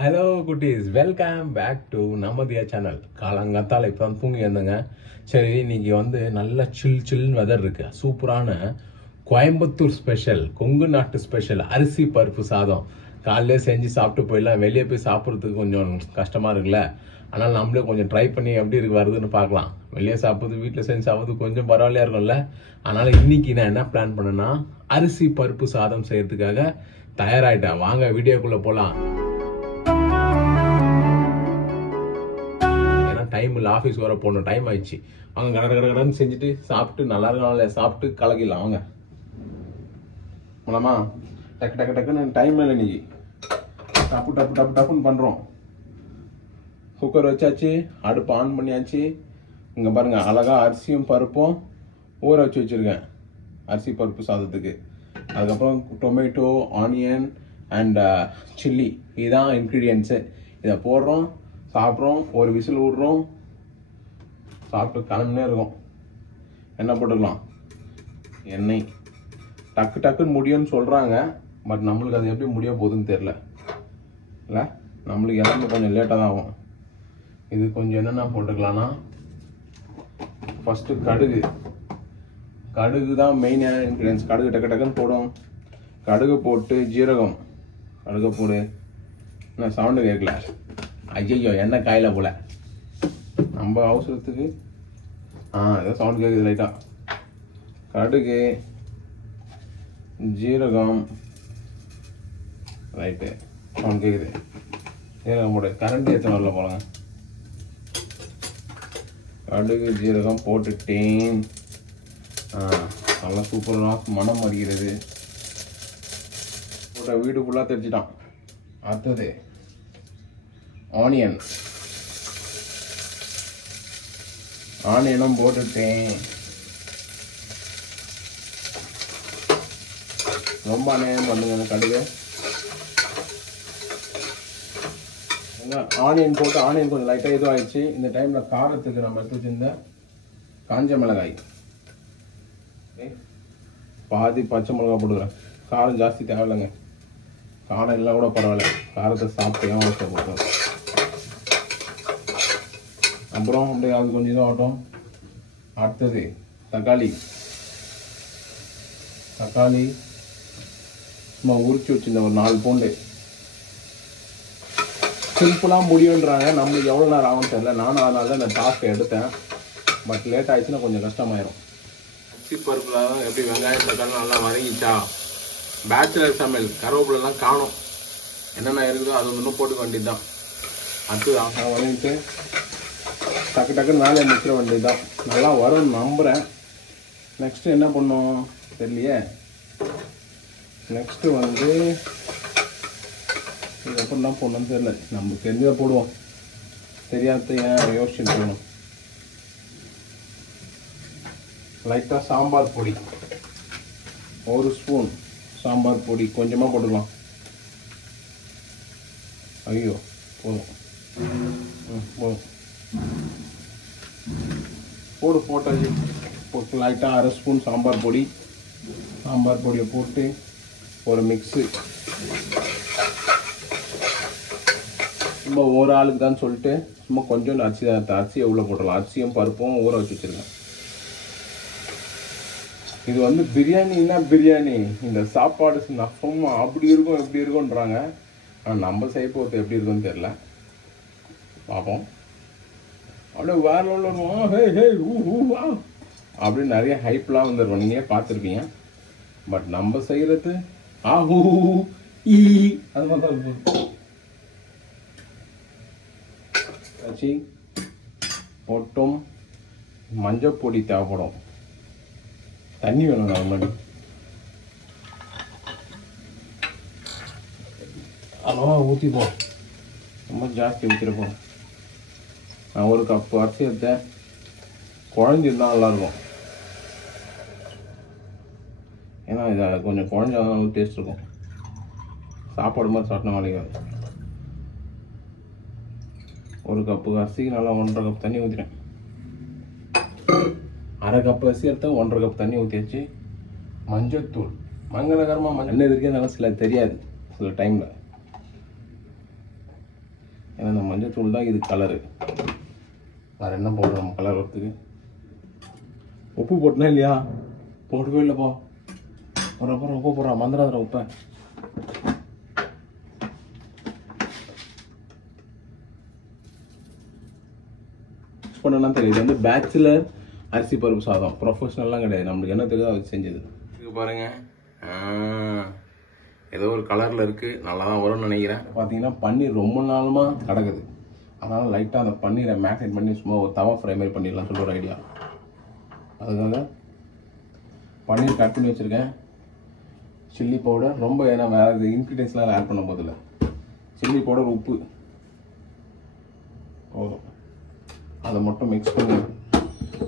Hello குட்டீஸ், welcome back to நம்மதியா channel. காலங்காத்தால இப்போ வந்து தூங்கி வந்தேங்க. சரி, இன்னைக்கு வந்து நல்ல சில்லுன்னு வெதர் இருக்கு. சூப்பரான கோயம்புத்தூர் ஸ்பெஷல், கொங்கு நாட்டு ஸ்பெஷல் அரிசி பருப்பு சாதம் காலையிலே செஞ்சு சாப்பிட்டு போயிடலாம். வெளியே போய் சாப்பிட்றதுக்கு கொஞ்சம் கஷ்டமா இருக்குல்ல, ஆனால் நம்மளே கொஞ்சம் ட்ரை பண்ணி எப்படி இருக்கு வருதுன்னு பார்க்கலாம். வெளியே சாப்பிட்றது வீட்டில் செஞ்சு சாப்பிட்றது கொஞ்சம் பரவாயில்லையா இருக்கும்ல. அதனால இன்னைக்கு நான் என்ன பிளான் பண்ணேன்னா, அரிசி பருப்பு சாதம் செய்யறதுக்காக தயாராயிட்டேன். வாங்க வீடியோக்குள்ள போலாம். டைம் இல்லை, ஆஃபீஸ் வர போகணும், டைம் ஆயிடுச்சு. அவங்க கடன்னு செஞ்சுட்டு சாப்பிட்டு நல்லா இருக்கனால சாப்பிட்டு கலக்கிடலாம். வாங்க போலாமா? டக்குன்னு டைம் இல்லை இன்னைக்கு. டப்புன்னு பண்ணுறோம். குக்கர் வச்சாச்சு, அடுப்பு ஆன் பண்ணியாச்சு. இங்கே பாருங்க, அழகா அரிசியும் பருப்பும் ஊற வச்சு வச்சுருக்கேன் அரிசி பருப்பு சாதத்துக்கு. அதுக்கப்புறம் டொமேட்டோ, ஆனியன் அண்ட் சில்லி, இதுதான் இன்க்ரீடியன்ஸு. இதை போடுறோம், சாப்பிட்றோம், ஒரு விசில் விடுறோம், சாப்பிட்டு கிளம்பினே இருக்கும். என்ன போட்டுக்கலாம்? எண்ணெய். டக்குன்னு முடியும்னு சொல்கிறாங்க, பட் நம்மளுக்கு அது எப்படி முடிய போகுதுன்னு தெரில இல்லை. நம்மளுக்கு எல்லாமே கொஞ்சம் லேட்டாக தான் ஆகும். இது கொஞ்சம் என்னென்ன போட்டுக்கலான்னா, ஃபஸ்ட்டு கடுகு தான் மெயினான இன்க்ரீடியன்ஸ். கடுகு டக்குன்னு போடும். கடுகு போட்டு ஜீரகம், கடுகு போடு. என்ன சவுண்டு கேட்கல? ஐயோ, எண்ணெய் காயில போல நம்ம அவசரத்துக்கு. ஏதோ சவுண்ட் கேட்குது லைட்டா. கடுகு, ஜீரகம், ரைட்டு சவுண்ட் கேட்குது. ஜீரகம் போடு. கரண்ட் எத்தனை வரல போலங்க. கடுகு ஜீரகம் போட்டுட்டேன். நல்லா சூப்பராக மனம் அடிக்கிறது. போட்ட வீடு ஃபுல்லாக தெரிச்சிட்டான். அடுத்தது ஆனியனும் போட்டுட்டேன். ரொம்ப அநியாயம் பண்ணுங்க கடுகு. ஆனியன் போட்டு, ஆனியன் கொஞ்சம் லைட்டாக இதுவும் ஆயிடுச்சு. இந்த டைமில் காரத்துக்கு நம்ம எடுத்து வச்சிருந்த காஞ்ச மிளகாய், பாதி பச்சை மிளகா போட்டுக்கிறேன். காரம் ஜாஸ்தி தேவையில்லைங்க, காரம் இல்லை கூட பரவாயில்ல. காரத்தை சாப்பிட்டு போட்டோம். அப்புறம் அப்படியே அது கொஞ்சம் இதாகட்டும். அடுத்தது தக்காளி சும்மா உரிச்சு வச்சுருந்தேன், ஒரு 4 பூண்டு. சிம்பிளாக முடியுன்றாங்க, நம்மளுக்கு எவ்வளோ நேரம் ஆகும்னு தெரியல. நானும் அதனால தான் இந்த டாஸ்க்கை எடுத்தேன். பட் லேட் ஆயிடுச்சுன்னா கொஞ்சம் கஷ்டமாயிரும். அரிசி பருப்புல எப்படி வெங்காயம் தக்காளி நல்லா வதங்கிச்சா? பேச்சுலர் சமையல், கருவேப்பிலாம் காணும். என்னென்ன இருக்குதோ அது ஒன்றும் போட்டுக்க வேண்டியது தான். அடுத்து வதங்கிட்டு டக்குன்னு வேலையை முடிச்சிட வேண்டியது தான். நல்லா வரும்னு நம்புகிறேன். நெக்ஸ்ட்டு என்ன பண்ணோம் தெரியலையே. நெக்ஸ்ட்டு வந்து இது எப்படி தான் போடணும்னு தெரியல. நம்ம தெரிஞ்சதை போடுவோம், தெரியாத ஏன் யோசிச்சுட்டு போகணும். லைட்டாக சாம்பார் பொடி, 1 ஸ்பூன் சாம்பார் பொடி கொஞ்சமாக போட்டுக்கலாம். ஐயோ போதும், போதும் போட்டாச்சு. போட்டு லைட்டாக 1/2 ஸ்பூன் சாம்பார் பொடியை போட்டு ஒரு மிக்ஸு. சும்மா ஒரு ஆளுக்கு தான் சொல்லிட்டு சும்மா கொஞ்சம் அரிசியை உள்ளே போட்டுடலாம். அரிசியும் பருப்பும் ஊற வச்சு வச்சுருக்கேன். இது வந்து பிரியாணி. இந்த சாப்பாடு நஃபமா அப்படி இருக்கும் எப்படி இருக்கும்ன்றாங்க. ஆனால் நம்ம செய்ய போகிறது எப்படி இருக்குன்னு தெரியல. பார்ப்போம். அப்படியே வேற வருவோம், அப்படின்னு நிறைய ஹைப்லாம் வந்துருவோம். நீங்களே பார்த்துருப்பீங்க. பட் நம்ம செய்கிறது அது மாதிரி வச்சு போட்டும். மஞ்சள் பொடி தேவைப்படும். தண்ணி வேணும் முன்னாடி. அளவா ஊற்றிப்போம், ரொம்ப ஜாஸ்தி ஊற்றிருப்போம். நான் 1 கப்பு அரிசி எடுத்தேன். குழஞ்சிருந்தால் நல்லாயிருக்கும். ஏன்னா இதை கொஞ்சம் குழஞ்சாதான் நல்லா டேஸ்ட் இருக்கும். சாப்பாடு மாதிரி சாப்பிட்டா நாளைக்கு. 1 கப்பு அரிசிக்கு நல்லா 1.5 கப் தண்ணி ஊற்றிட்டேன். 1/2 கப் அரிசி எடுத்தேன், 1.5 கப் தண்ணி ஊற்றியாச்சு. மஞ்சத்தூள், மங்களகரமாக மஞ்சள் இருக்கே, நல்லா சில தெரியாது சில டைமில். ஏன்னா இந்த மஞ்சள் தூள் தான் இது கலரு. வேறு என்ன போடுறோம் நம்ம கலர் வரத்துக்கு? உப்பு போட்டனா இல்லையா? போடவே இல்லைப்பா. அப்புறம் உப்பு போடுறான், மந்திராதிர உப்பை. பண்ணனா தெரியும். இது வந்து பேச்சுலர் அரிசி பருப்பு சாதம், ப்ரொஃபஷனல்லாம் கிடையாது. நம்மளுக்கு என்ன தெரியுதோ அது செஞ்சது. இது பாருங்க, ஏதோ ஒரு கலரில் இருக்குது, நல்லா தான் வரும்னு நினைக்கிறேன். பார்த்தீங்கன்னா பன்னீர் ரொம்ப நாளுமாக கிடக்குது, அதனால் லைட்டாக அந்த பன்னீரை மேக்னேட் பண்ணி சும்மா ஒரு தவா ஃப்ரை மாதிரி பண்ணிடலாம் சொல்லிட்டு ஒரு ஐடியா. அதுக்காக பன்னீர் கட் பண்ணி வச்சுருக்கேன். சில்லி பவுடர் ரொம்ப, ஏன்னா வேறு இன்க்ரீடியன்ஸ்லாம் ஆட் பண்ண போதில்லை. சில்லி பவுடர், உப்பு போதும். அதை மட்டும் மிக்ஸ் பண்ணி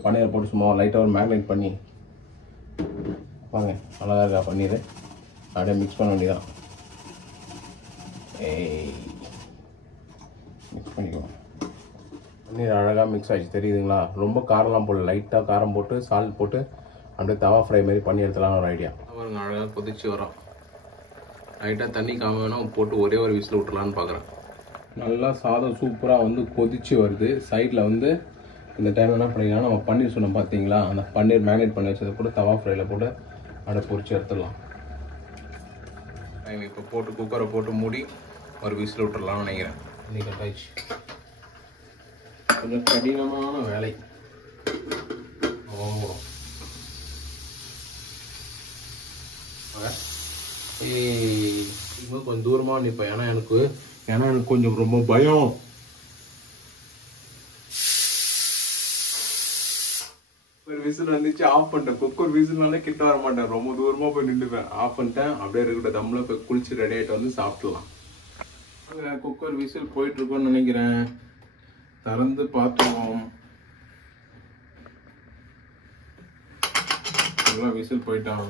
பன்னீரை போட்டு சும்மா லைட்டாக ஒரு மேக்னேட் பண்ணி வாங்க. அழகாக இருக்கா பன்னீர்? அப்படியே மிக்ஸ் பண்ண வேண்டியதான். மிக்ஸ் பண்ணிக்குவோம். பன்னீர் அழகாக மிக்ஸ் ஆகிடுச்சு, தெரியுதுங்களா? ரொம்ப காரம்லாம் போடல, லைட்டாக காரம் போட்டு சால்ட் போட்டு அப்படியே தவா ஃப்ரை மாதிரி பண்ணி எடுத்துலாம்னு ஒரு ஐடியா. பாருங்க, அழகாக கொதிச்சு வரோம். லைட்டாக தண்ணி காம வேணும் போட்டு ஒரே ஒரு விசில் விட்டுலான்னு பார்க்குறேன். நல்லா சாதம் சூப்பராக வந்து கொதிச்சு வருது. சைடில் வந்து இந்த டைம் என்ன பண்ணிக்கலாம், நம்ம பன்னீர் சொன்னோம் பார்த்தீங்களா, அந்த பன்னீர் மேரினேட் பண்ணி வச்சதை கூட தவா ஃப்ரையில் போட்டு அப்படியே பொரிச்சு எடுத்துடலாம். இப்போ போட்டு குக்கரை போட்டு மூடி ஒரு விசில் விட்டுடலாம்னு நினைக்கிறேன். இன்னைக்கு கட்டாயிடுச்சு. கொஞ்சம் கடினமான வேலை. கொஞ்சம் தூரமாக நிற்பேன், ஏன்னா எனக்கு கொஞ்சம் ரொம்ப பயம். ஒரு விசில் வந்துச்சு, ஆஃப் பண்ணிட்டேன். குக்கர் விசில்னாலே கிட்ட வர மாட்டேன், ரொம்ப தூரமா போய் நின்றுவேன். ஆஃப் பண்ணிட்டேன். அப்படியே இருக்கிற தம்ல போய் குளிச்சு ரெடி ஆகிட்டு வந்து சாப்பிடலாம். குக்கர் விசில் போயிட்டு இருக்கோன்னு நினைக்கிறேன். திறந்து பார்த்துருவோம். விசில் போயிட்டான்.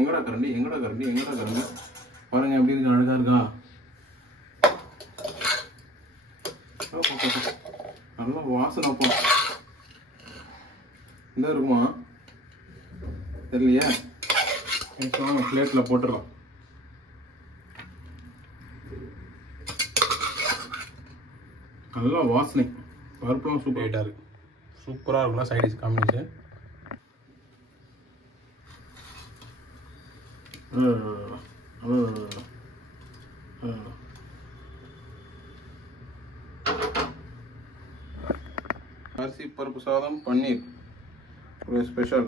எங்கடா கரண்டி பாருங்க, எப்படி இருக்கு, அழகா இருக்கா? நல்லா வாசனை போ. இந்த இருக்குமா தெரியலையே. பிளேட்ல போட்டுடலாம். நல்லா வாசனை, பருப்புலாம் சூப்பர் ஹைட்டா இருக்கு. சூப்பரா இருக்கும்னா சைட் டிஷ் காம்பினேஷன். அரிசி பருப்பு சாதம், பன்னீர் ஒரு ஸ்பெஷல்.